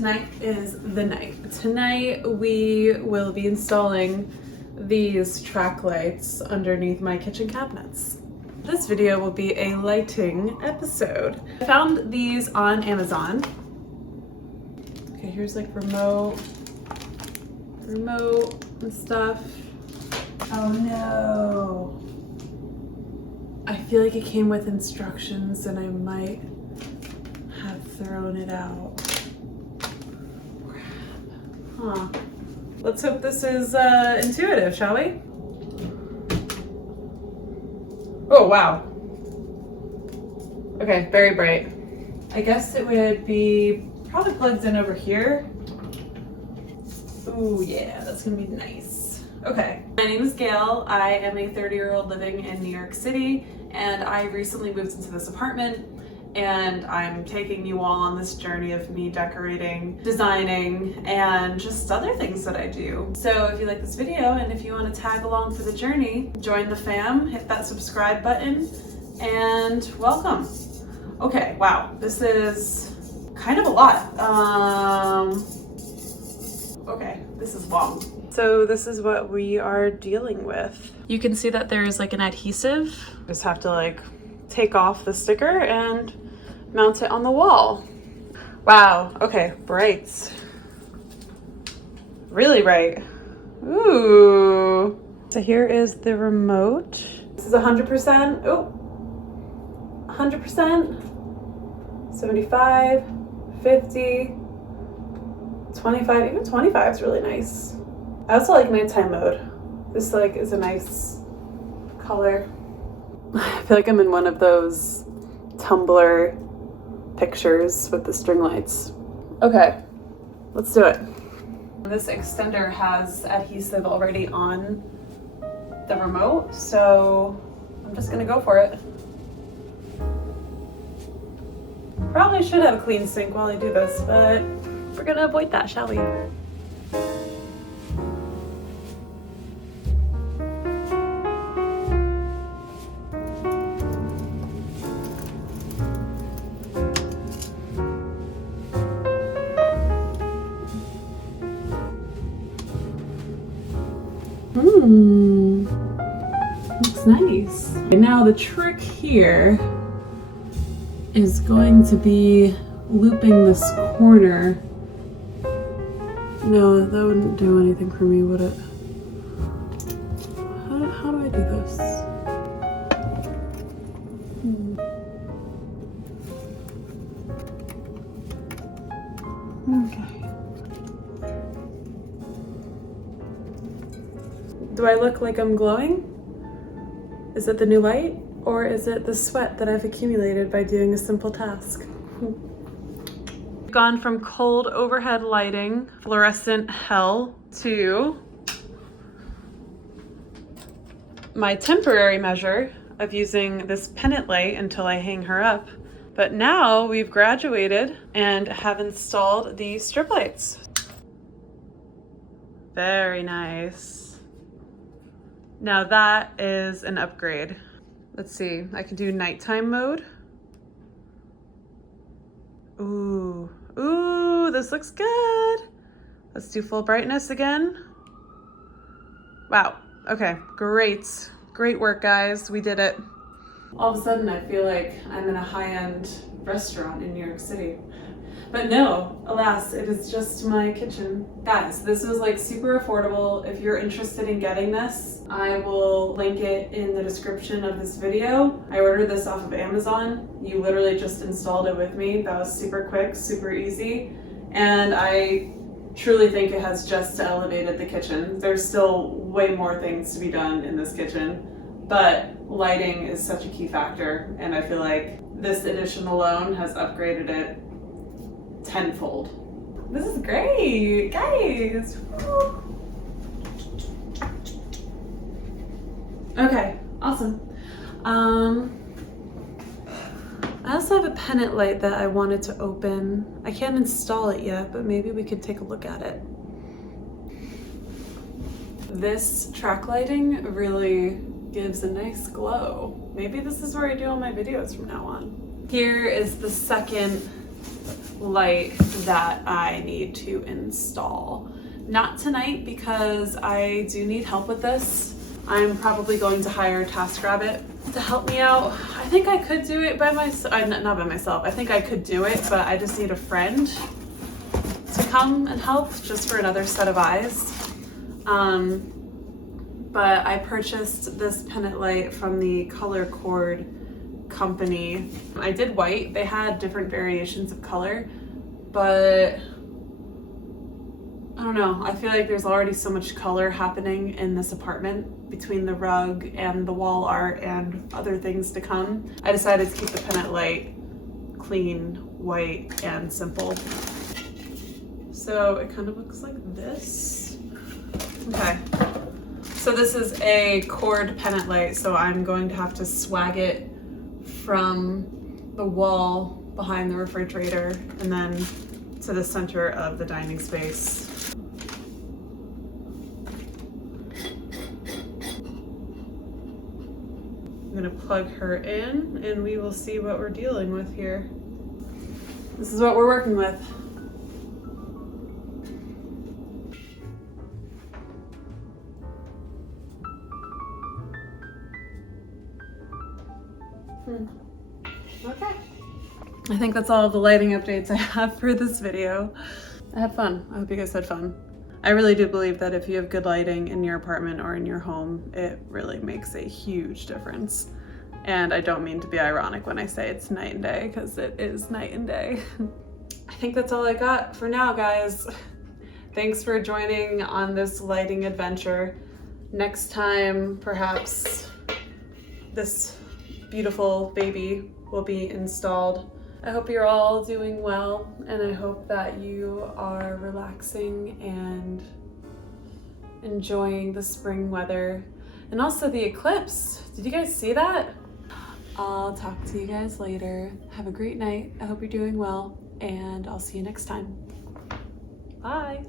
tonight is the night. Tonight we will be installing these track lights underneath my kitchen cabinets. This video will be a lighting episode. I found these on Amazon. Okay, here's like remote and stuff. Oh no. I feel like it came with instructions and I might have thrown it out. Huh. Let's hope this is intuitive, shall we? Oh, wow. Okay, very bright. I guess it would be probably plugged in over here. Oh yeah, that's gonna be nice. Okay, my name is Gail. I am a 30-year-old living in New York City, and I recently moved into this apartment, and I'm taking you all on this journey of me decorating, designing, and just other things that I do. So if you like this video and if you want to tag along for the journey, join the fam, hit that subscribe button, and welcome. Okay, wow, this is kind of a lot. Okay, this is long. So this is what we are dealing with. You can see that there is like an adhesive. Just have to like take off the sticker and mount it on the wall. Wow, okay, bright. Really bright. Ooh. So here is the remote. This is 100%, oh, 100%, 75, 50, 25, even 25 is really nice. I also like nighttime mode. This like is a nice color. I feel like I'm in one of those Tumblr pictures with the string lights. Okay, let's do it. This extender has adhesive already on the remote, so I'm just gonna go for it. Probably should have a clean sink while I do this, but we're gonna avoid that, shall we? Looks nice. And now the trick here is going to be looping this corner. No, that wouldn't do anything for me, would it? How do I do this? Okay. Do I look like I'm glowing? Is it the new light? Or is it the sweat that I've accumulated by doing a simple task? Gone from cold overhead lighting, fluorescent hell, to my temporary measure of using this pendant light until I hang her up. But now we've graduated and have installed the strip lights. Very nice. Now that is an upgrade. Let's see, I can do nighttime mode. Ooh, this looks good. Let's do full brightness again. Wow, okay, great. Great work, guys, we did it. All of a sudden, I feel like I'm in a high-end restaurant in New York City. But no, alas, it is just my kitchen. Guys, this was like super affordable. If you're interested in getting this, I will link it in the description of this video. I ordered this off of Amazon. You literally just installed it with me. That was super quick, super easy. And I truly think it has just elevated the kitchen. There's still way more things to be done in this kitchen, but lighting is such a key factor. And I feel like this edition alone has upgraded it tenfold. This is great, guys. Woo. Okay, awesome. I also have a pendant light that I wanted to open. I can't install it yet, but maybe we could take a look at it. This track lighting really gives a nice glow. Maybe this is where I do all my videos from now on. Here is the second light that I need to install. Not tonight because I do need help with this. I'm probably going to hire TaskRabbit to help me out. I think I could do it by myself, not by myself. I think I could do it, but I just need a friend to come and help just for another set of eyes. But I purchased this pendant light from the Color Cord company. I did white. They had different variations of color, but I don't know. I feel like there's already so much color happening in this apartment between the rug and the wall art and other things to come. I decided to keep the pendant light clean, white, and simple. So it kind of looks like this. Okay. So this is a cord pendant light, so I'm going to have to swag it from the wall behind the refrigerator and then to the center of the dining space. I'm gonna plug her in and we will see what we're dealing with here. This is what we're working with. Okay. I think that's all of the lighting updates I have for this video. I had fun. I hope you guys had fun. I really do believe that if you have good lighting in your apartment or in your home, it really makes a huge difference. And I don't mean to be ironic when I say it's night and day, because it is night and day. I think that's all I got for now, guys. Thanks for joining on this lighting adventure. Next time, perhaps this beautiful baby will be installed. I hope you're all doing well, and I hope that you are relaxing and enjoying the spring weather and also the eclipse. Did you guys see that? I'll talk to you guys later. Have a great night. I hope you're doing well, and I'll see you next time. Bye.